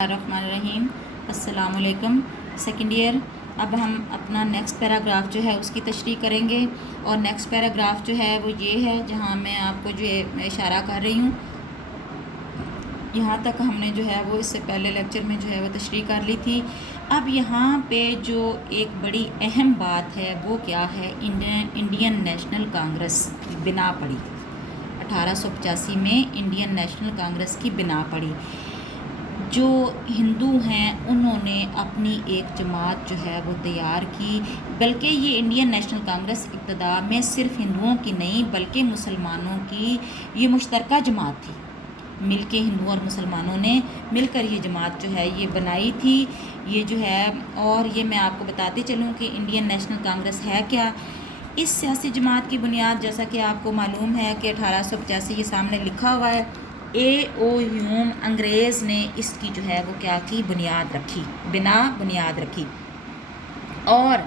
الرحمن الرحیم۔ السلام علیکم سیکنڈ ایئر۔ اب ہم اپنا نیکسٹ پیراگراف جو ہے اس کی تشریح کریں گے، اور نیکسٹ پیراگراف جو ہے وہ یہ ہے جہاں میں آپ کو جو اشارہ کر رہی ہوں، یہاں تک ہم نے جو ہے وہ اس سے پہلے لیکچر میں جو ہے وہ تشریح کر لی تھی۔ اب یہاں پہ جو ایک بڑی اہم بات ہے وہ کیا ہے، انڈین نیشنل کانگریس کی بنا پڑی، 1885 میں انڈین نیشنل کانگریس کی بنا پڑی۔ جو ہندو ہیں انہوں نے اپنی ایک جماعت جو ہے وہ تیار کی، بلکہ یہ انڈین نیشنل کانگریس ابتدا میں صرف ہندوؤں کی نہیں بلکہ مسلمانوں کی یہ مشترکہ جماعت تھی۔ مل کے ہندوؤں اور مسلمانوں نے مل کر یہ جماعت جو ہے یہ بنائی تھی، یہ جو ہے۔ اور یہ میں آپ کو بتاتی چلوں کہ انڈین نیشنل کانگریس ہے کیا۔ اس سیاسی جماعت کی بنیاد، جیسا کہ آپ کو معلوم ہے کہ 1885 یہ سامنے لکھا ہوا ہے، ہیوم انگریز نے اس کی جو ہے وہ کیا کی، بنیاد رکھی، بنیاد رکھی۔ اور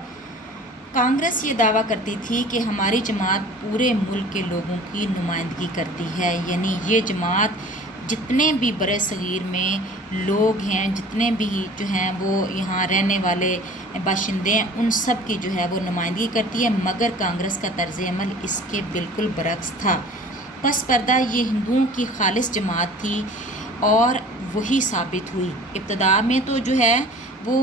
کانگریس یہ دعویٰ کرتی تھی کہ ہماری جماعت پورے ملک کے لوگوں کی نمائندگی کرتی ہے، یعنی یہ جماعت جتنے بھی برِ صغیر میں لوگ ہیں، جتنے بھی جو ہیں وہ یہاں رہنے والے باشندے ہیں، ان سب کی جو ہے وہ نمائندگی کرتی ہے، مگر کانگریس کا طرز عمل اس کے بالکل برعکس تھا۔ پس پردہ یہ ہندوؤں کی خالص جماعت تھی اور وہی ثابت ہوئی۔ ابتدا میں تو جو ہے وہ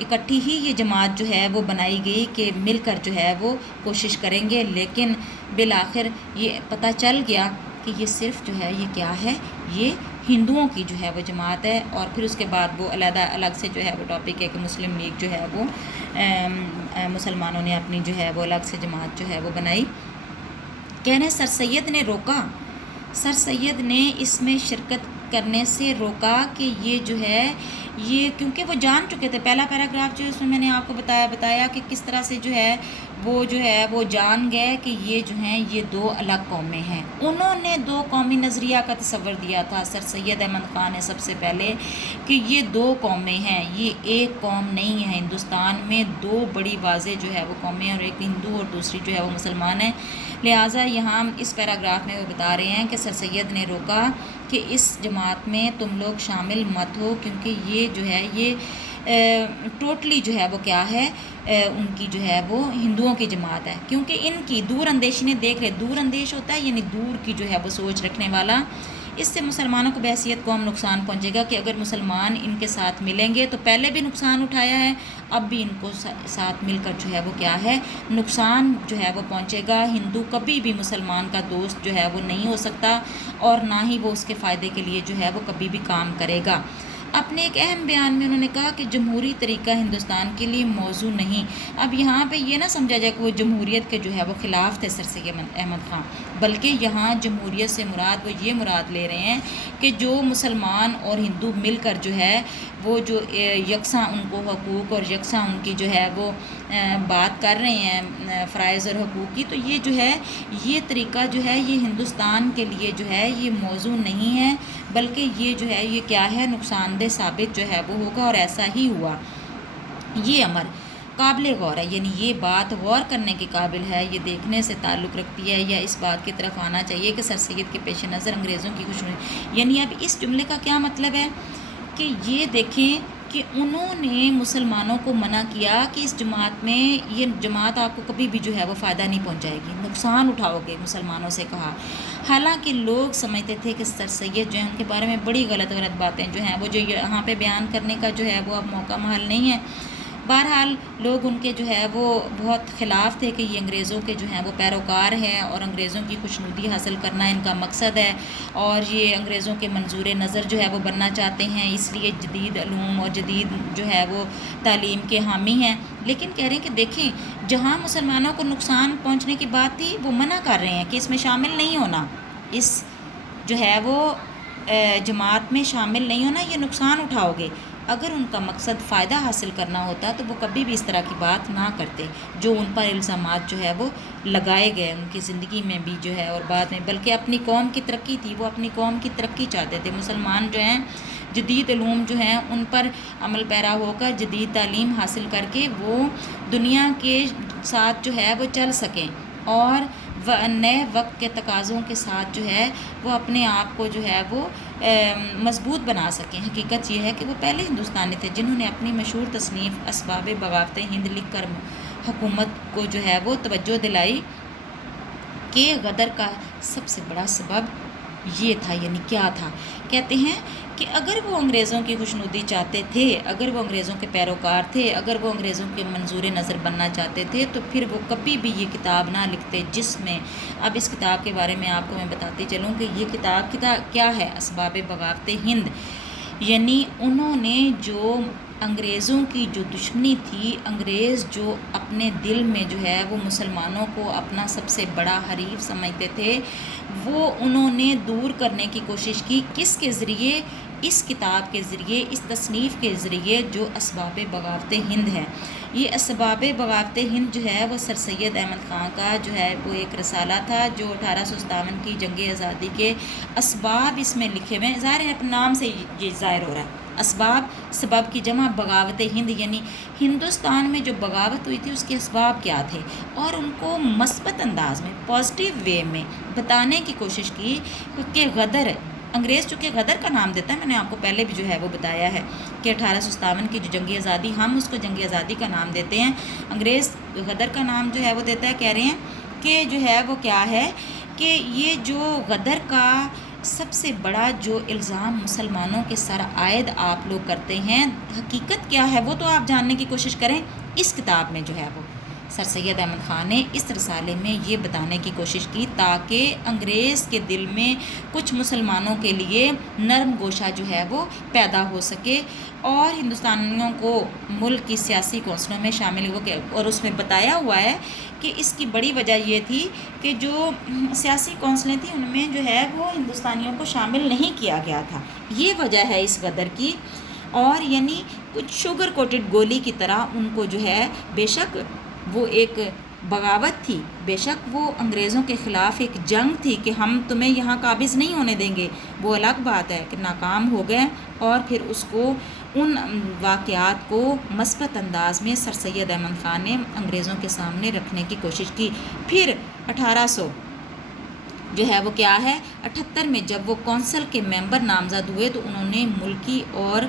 اکٹھی ہی یہ جماعت جو ہے وہ بنائی گئی کہ مل کر جو ہے وہ کوشش کریں گے، لیکن بالآخر یہ پتہ چل گیا کہ یہ صرف جو ہے یہ کیا ہے، یہ ہندوؤں کی جو ہے وہ جماعت ہے۔ اور پھر اس کے بعد وہ الگ سے جو ہے وہ ٹاپک ہے کہ مسلم لیگ جو ہے وہ مسلمانوں نے اپنی جو ہے وہ الگ سے جماعت جو ہے وہ بنائی۔ کہنے سر سید نے روکا، سر سید نے اس میں شرکت کرنے سے روکا کہ یہ جو ہے یہ، کیونکہ وہ جان چکے تھے، پہلا پیراگراف جو ہے اس میں نے آپ کو بتایا کہ کس طرح سے جو ہے وہ جان گئے کہ یہ جو ہیں یہ دو الگ قومیں ہیں۔ انہوں نے دو قومی نظریہ کا تصور دیا تھا سر سید احمد خان نے سب سے پہلے، کہ یہ دو قومیں ہیں، یہ ایک قوم نہیں ہے۔ ہندوستان میں دو بڑی واضح جو ہے وہ قومیں، اور ایک ہندو اور دوسری جو ہے وہ مسلمان ہیں۔ لہٰذا یہاں اس پیراگراف میں وہ بتا رہے ہیں کہ سر سید نے روکا کہ اس جماعت میں تم لوگ شامل مت ہو، کیونکہ یہ جو ہے یہ ٹوٹلی جو ہے وہ کیا ہے، ان کی جو ہے وہ ہندوؤں کی جماعت ہے، کیونکہ ان کی دور اندیشی نے دیکھ رہے، دور اندیش ہوتا ہے یعنی دور کی جو ہے وہ سوچ رکھنے والا۔ اس سے مسلمانوں کو بحیثیت قوم نقصان پہنچے گا کہ اگر مسلمان ان کے ساتھ ملیں گے تو پہلے بھی نقصان اٹھایا ہے، اب بھی ان کو ساتھ مل کر جو ہے وہ کیا ہے، نقصان جو ہے وہ پہنچے گا۔ ہندو کبھی بھی مسلمان کا دوست جو ہے وہ نہیں ہو سکتا، اور نہ ہی وہ اس کے فائدے کے لیے جو ہے وہ کبھی بھی کام کرے گا۔ اپنے ایک اہم بیان میں انہوں نے کہا کہ جمہوری طریقہ ہندوستان کے لیے موضوع نہیں۔ اب یہاں پہ یہ نہ سمجھا جائے کہ وہ جمہوریت کے جو ہے وہ خلاف تھے سر سید احمد خان، بلکہ یہاں جمہوریت سے مراد وہ یہ مراد لے رہے ہیں کہ جو مسلمان اور ہندو مل کر جو ہے وہ جو یکساں ان کو حقوق اور یکساں ان کی جو ہے وہ بات کر رہے ہیں فرائض اور حقوق کی، تو یہ جو ہے یہ طریقہ جو ہے یہ ہندوستان کے لیے جو ہے یہ موضوع نہیں ہے، بلکہ یہ جو ہے یہ کیا ہے، نقصان دہ ثابت جو ہے وہ ہوگا، اور ایسا ہی ہوا۔ یہ امر قابل غور ہے، یعنی یہ بات غور کرنے کے قابل ہے، یہ دیکھنے سے تعلق رکھتی ہے، یا اس بات کی طرف آنا چاہیے کہ سر سید کے پیش نظر انگریزوں کی خوشنودی، یعنی اب اس جملے کا کیا مطلب ہے کہ یہ دیکھیں کہ انہوں نے مسلمانوں کو منع کیا کہ اس جماعت میں، یہ جماعت آپ کو کبھی بھی جو ہے وہ فائدہ نہیں پہنچائے گی، نقصان اٹھاؤ گے، مسلمانوں سے کہا۔ حالانکہ لوگ سمجھتے تھے کہ سر سید جو ہیں ان کے بارے میں بڑی غلط باتیں جو ہیں وہ جو یہاں پہ بیان کرنے کا جو ہے وہ اب موقع محل نہیں ہے۔ بہرحال لوگ ان کے جو ہے وہ بہت خلاف تھے کہ یہ انگریزوں کے جو ہیں وہ پیروکار ہیں، اور انگریزوں کی خوشنودی حاصل کرنا ان کا مقصد ہے، اور یہ انگریزوں کے منظور نظر جو ہے وہ بننا چاہتے ہیں، اس لیے جدید علوم اور جدید جو ہے وہ تعلیم کے حامی ہیں۔ لیکن کہہ رہے ہیں کہ دیکھیں جہاں مسلمانوں کو نقصان پہنچنے کی بات تھی وہ منع کر رہے ہیں کہ اس میں شامل نہیں ہونا، اس جو ہے وہ جماعت میں شامل نہیں ہونا، یہ نقصان اٹھاؤ گے۔ اگر ان کا مقصد فائدہ حاصل کرنا ہوتا تو وہ کبھی بھی اس طرح کی بات نہ کرتے، جو ان پر الزامات جو ہے وہ لگائے گئے ان کی زندگی میں بھی جو ہے اور بعد میں، بلکہ اپنی قوم کی ترقی تھی، وہ اپنی قوم کی ترقی چاہتے تھے۔ مسلمان جو ہیں جدید علوم جو ہیں ان پر عمل پیرا ہو کر جدید تعلیم حاصل کر کے وہ دنیا کے ساتھ جو ہے وہ چل سکیں، اور نئے وقت کے تقاضوں کے ساتھ جو ہے وہ اپنے آپ کو جو ہے وہ مضبوط بنا سکیں۔ حقیقت یہ ہے کہ وہ پہلے ہندوستانی تھے جنہوں نے اپنی مشہور تصنیف اسباب بغاوت ہند لکھ کر حکومت کو جو ہے وہ توجہ دلائی کہ غدر کا سب سے بڑا سبب یہ تھا، یعنی کیا تھا۔ کہتے ہیں کہ اگر وہ انگریزوں کی خوشنودی چاہتے تھے، اگر وہ انگریزوں کے پیروکار تھے، اگر وہ انگریزوں کے منظور نظر بننا چاہتے تھے تو پھر وہ کبھی بھی یہ کتاب نہ لکھتے جس میں، اب اس کتاب کے بارے میں آپ کو میں بتاتی چلوں کہ یہ کتاب کیا ہے، اسباب بغاوت ہند۔ یعنی انہوں نے جو انگریزوں کی جو دشمنی تھی، انگریز جو اپنے دل میں جو ہے وہ مسلمانوں کو اپنا سب سے بڑا حریف سمجھتے تھے، وہ انہوں نے دور کرنے کی کوشش کی۔ کس کے ذریعے؟ اس کتاب کے ذریعے، اس تصنیف کے ذریعے جو اسباب بغاوت ہند ہے۔ یہ اسباب بغاوت ہند جو ہے وہ سر سید احمد خان کا جو ہے وہ ایک رسالہ تھا جو 1857 کی جنگ آزادی کے اسباب اس میں لکھے ہوئے ہیں۔ ظاہر ہے اپنے نام سے یہ ظاہر ہو رہا ہے، اسباب، سبب کی جمع بغاوت ہند، یعنی ہندوستان میں جو بغاوت ہوئی تھی اس کے اسباب کیا تھے، اور ان کو مثبت انداز میں، پازیٹیو وے میں بتانے کی کوشش کی کہ غدر، انگریز چونکہ غدر کا نام دیتا ہے، میں نے آپ کو پہلے بھی جو ہے وہ بتایا ہے کہ 1857 کی جو جنگ آزادی، ہم اس کو جنگ آزادی کا نام دیتے ہیں، انگریز غدر کا نام جو ہے وہ دیتا ہے۔ کہہ رہے ہیں کہ جو ہے وہ کیا ہے کہ یہ جو غدر کا سب سے بڑا جو الزام مسلمانوں کے سر عائد آپ لوگ کرتے ہیں، حقیقت کیا ہے وہ تو آپ جاننے کی کوشش کریں۔ اس کتاب میں جو ہے وہ سر سید احمد خان نے اس رسالے میں یہ بتانے کی کوشش کی تاکہ انگریز کے دل میں کچھ مسلمانوں کے لیے نرم گوشہ جو ہے وہ پیدا ہو سکے، اور ہندوستانیوں کو ملک کی سیاسی کونسلوں میں شامل ہو کے، اور اس میں بتایا ہوا ہے کہ اس کی بڑی وجہ یہ تھی کہ جو سیاسی کونسلیں تھیں ان میں جو ہے وہ ہندوستانیوں کو شامل نہیں کیا گیا تھا، یہ وجہ ہے اس غدر کی۔ اور یعنی کچھ شوگر کوٹڈ گولی کی طرح ان کو جو ہے، بے شک وہ ایک بغاوت تھی، بے شک وہ انگریزوں کے خلاف ایک جنگ تھی کہ ہم تمہیں یہاں قابض نہیں ہونے دیں گے، وہ الگ بات ہے کہ ناکام ہو گئے، اور پھر اس کو، ان واقعات کو مثبت انداز میں سر سید احمد خان نے انگریزوں کے سامنے رکھنے کی کوشش کی۔ پھر 1800 جو ہے وہ کیا ہے 78 میں جب وہ کونسل کے ممبر نامزد ہوئے تو انہوں نے ملکی اور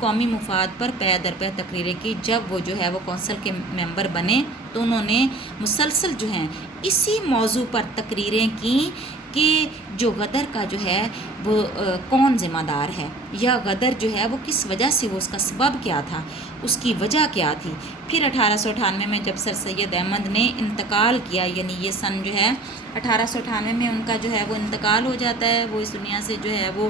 قومی مفاد پر پے در پے تقریریں کی۔ جب وہ جو ہے وہ کونسل کے ممبر بنے تو انہوں نے مسلسل جو ہیں اسی موضوع پر تقریریں کیں کہ جو غدر کا جو ہے وہ کون ذمہ دار ہے، یا غدر جو ہے وہ کس وجہ سے، وہ اس کا سبب کیا تھا، اس کی وجہ کیا تھی۔ پھر 1898 میں جب سر سید احمد نے انتقال کیا، یعنی یہ سن جو ہے 1898 میں ان کا جو ہے وہ انتقال ہو جاتا ہے، وہ اس دنیا سے جو ہے وہ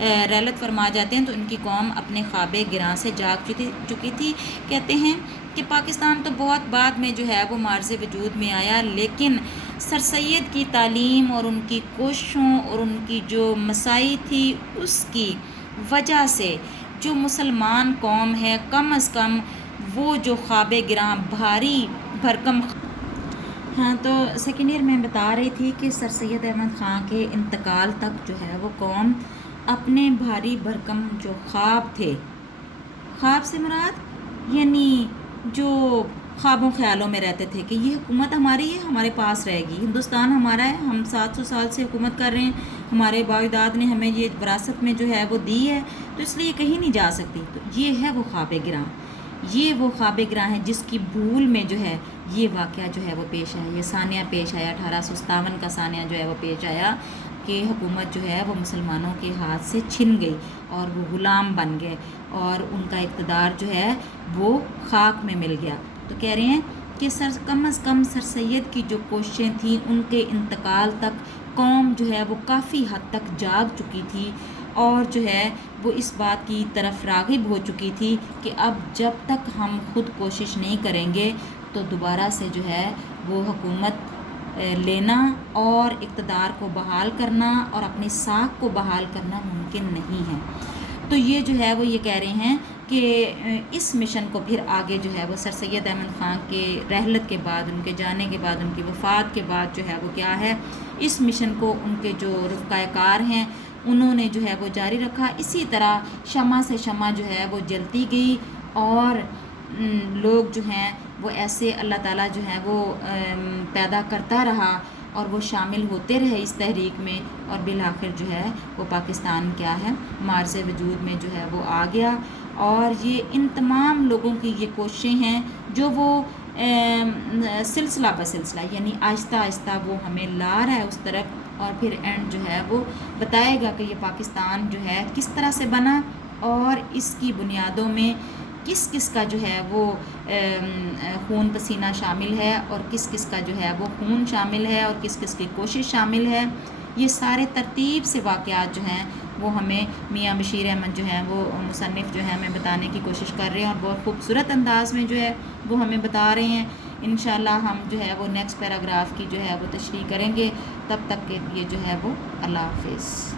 رحلت فرما جاتے ہیں، تو ان کی قوم اپنے خواب گراں سے جاگ چکی تھی۔ کہتے ہیں کہ پاکستان تو بہت بعد میں جو ہے وہ معرض وجود میں آیا، لیکن سر سید کی تعلیم اور ان کی کوششوں اور ان کی جو مساعی تھی اس کی وجہ سے جو مسلمان قوم ہے کم از کم وہ جو خواب گراں بھاری بھرکم، ہاں تو سیکنڈ ایئر میں بتا رہی تھی کہ سر سید احمد خان کے انتقال تک جو ہے وہ قوم اپنے بھاری بھرکم جو خواب تھے، خواب سے مراد یعنی جو خوابوں خیالوں میں رہتے تھے کہ یہ حکومت ہماری ہے، ہمارے پاس رہے گی، ہندوستان ہمارا ہے، ہم 700 سال سے حکومت کر رہے ہیں، ہمارے باجداد نے ہمیں یہ وراثت میں جو ہے وہ دی ہے، تو اس لیے کہیں نہیں جا سکتی۔ تو یہ ہے وہ خواب گراں، یہ وہ خواب گراں ہے جس کی بھول میں جو ہے یہ واقعہ جو ہے وہ پیش آیا، یہ سانیہ پیش آیا، 1857 کا سانیہ جو ہے وہ پیش آیا کہ حکومت جو ہے وہ مسلمانوں کے ہاتھ سے چھن گئی اور وہ غلام بن گئے اور ان کا اقتدار جو ہے وہ خاک میں مل گیا۔ تو کہہ رہے ہیں کہ کم از کم سر سید کی جو کوششیں تھیں ان کے انتقال تک قوم جو ہے وہ کافی حد تک جاگ چکی تھی، اور جو ہے وہ اس بات کی طرف راغب ہو چکی تھی کہ اب جب تک ہم خود کوشش نہیں کریں گے تو دوبارہ سے جو ہے وہ حکومت لینا اور اقتدار کو بحال کرنا اور اپنی ساکھ کو بحال کرنا ممکن نہیں ہے۔ تو یہ جو ہے وہ یہ کہہ رہے ہیں کہ اس مشن کو پھر آگے جو ہے وہ سر سید احمد خان کے رحلت کے بعد، ان کے جانے کے بعد، ان کی وفات کے بعد جو ہے وہ کیا ہے، اس مشن کو ان کے جو رفقائے کار ہیں انہوں نے جو ہے وہ جاری رکھا۔ اسی طرح شمع سے شمع جو ہے وہ جلتی گئی، اور لوگ جو ہیں وہ ایسے اللہ تعالیٰ جو ہے وہ پیدا کرتا رہا، اور وہ شامل ہوتے رہے اس تحریک میں، اور بالآخر جو ہے وہ پاکستان کیا ہے معرض وجود میں جو ہے وہ آ گیا۔ اور یہ ان تمام لوگوں کی یہ کوششیں ہیں جو وہ سلسلہ بسلسلہ یعنی آہستہ آہستہ وہ ہمیں لا رہا ہے اس طرف، اور پھر اینڈ جو ہے وہ بتائے گا کہ یہ پاکستان جو ہے کس طرح سے بنا، اور اس کی بنیادوں میں کس کس کا جو ہے وہ خون پسینہ شامل ہے، اور کس کس کا جو ہے وہ خون شامل ہے، اور کس کس کی کوشش شامل ہے۔ یہ سارے ترتیب سے واقعات جو ہیں وہ ہمیں میاں بشیر احمد جو ہیں وہ مصنف جو ہیں ہمیں بتانے کی کوشش کر رہے ہیں، اور بہت خوبصورت انداز میں جو ہے وہ ہمیں بتا رہے ہیں۔ انشاءاللہ ہم جو ہے وہ نیکسٹ پیراگراف کی جو ہے وہ تشریح کریں گے، تب تک کے لیے جو ہے وہ اللہ حافظ۔